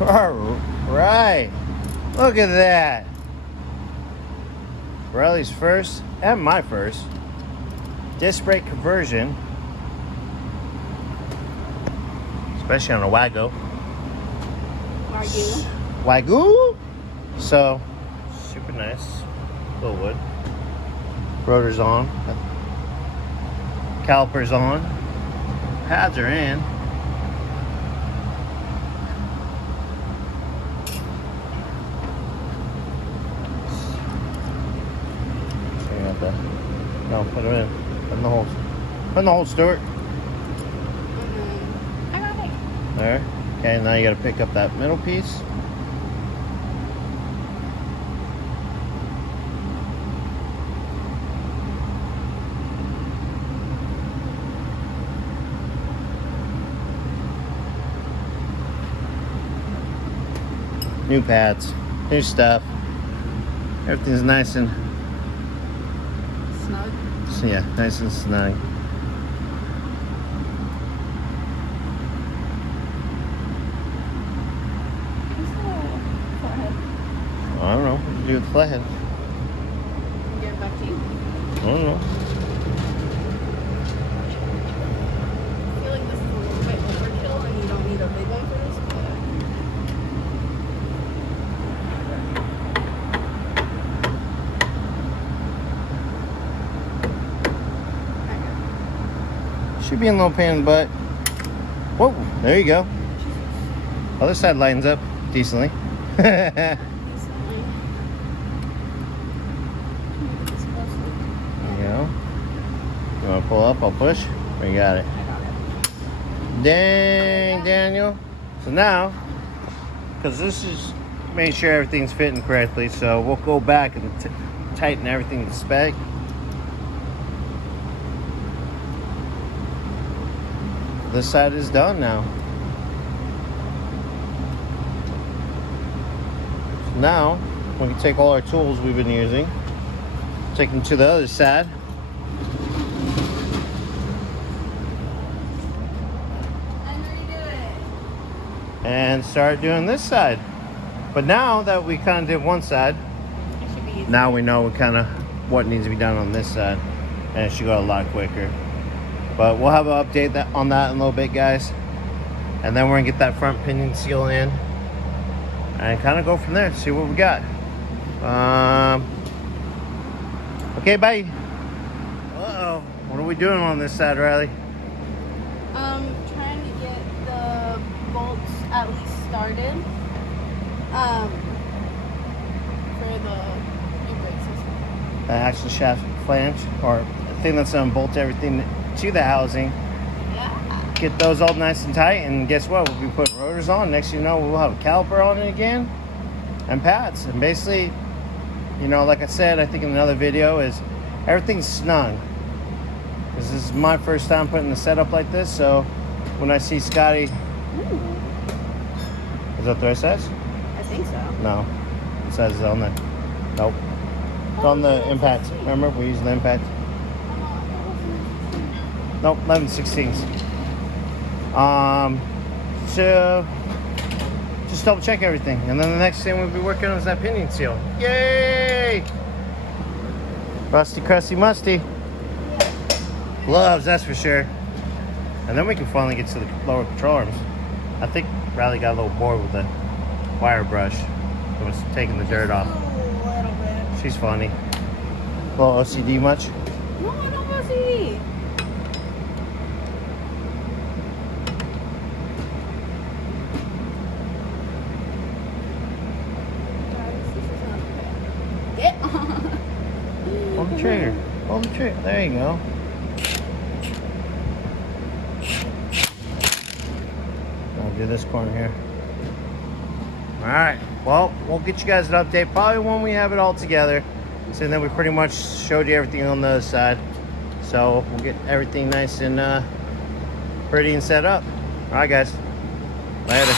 All right. Look at that. Riley's first and my first disc brake conversion, especially on a Wago. Wagyu. So super nice. Wilwood. Rotor's on. Caliper's on. Pads are in. No, put it in. Put in the holes. Put in the holes, Stuart. I got it. There. Okay, now you got to pick up that middle piece. New pads, new stuff. Everything's nice and snug. So yeah, nice and snug. I don't know. What do you do with the flathead? Give it back to you. I don't know. I feel like this is a little bit overkill and you don't need a big one for this, Should be a little pain in the butt. Whoa, there you go. Other side lines up decently. There you go. You want to pull up? I'll push. We got it. Dang, Daniel. So now, because this is making sure everything's fitting correctly, so we'll go back and tighten everything to spec. This side is done now. So now, we can take all our tools we've been using, take them to the other side. And redo it. And start doing this side. But now that we kind of did one side, It should be easy. now we know kind of what needs to be done on this side. And it should go a lot quicker. But we'll have an update on that in a little bit, guys. And then we're gonna get that front pinion seal in and kind of go from there, see what we got. Okay, bye. Uh-oh, what are we doing on this side, Riley? Trying to get the bolts at least started. For the new brake system. The axle shaft flange, or the thing that's gonna bolt everything to the housing. Yeah. Get those all nice and tight, and guess what? We'll be putting rotors on. Next thing you know, we'll have a caliper on it again, and pads. And basically, you know, like I said, I think in another video, is everything's snug. Because this is my first time putting a setup like this, so when I see Scotty, is that the right size? I think so. No, what size is it on there? Nope. It's on the impact. Remember, we use the impact. Nope, 11/16. So just double check everything, and then the next thing we'll be working on is that pinion seal. Yay! Rusty, crusty, musty. Gloves, that's for sure. And then we can finally get to the lower control arms. I think Riley got a little bored with the wire brush. It was taking the dirt off. A little bit. She's funny. A little OCD much? No, I don't want to see. Get on. Pull the trigger. Pull the trigger. There you go. I'll do this corner here. Alright. Well, we'll get you guys an update probably when we have it all together. So then we pretty much showed you everything on the other side. So we'll get everything nice and pretty and set up. Alright guys. Later.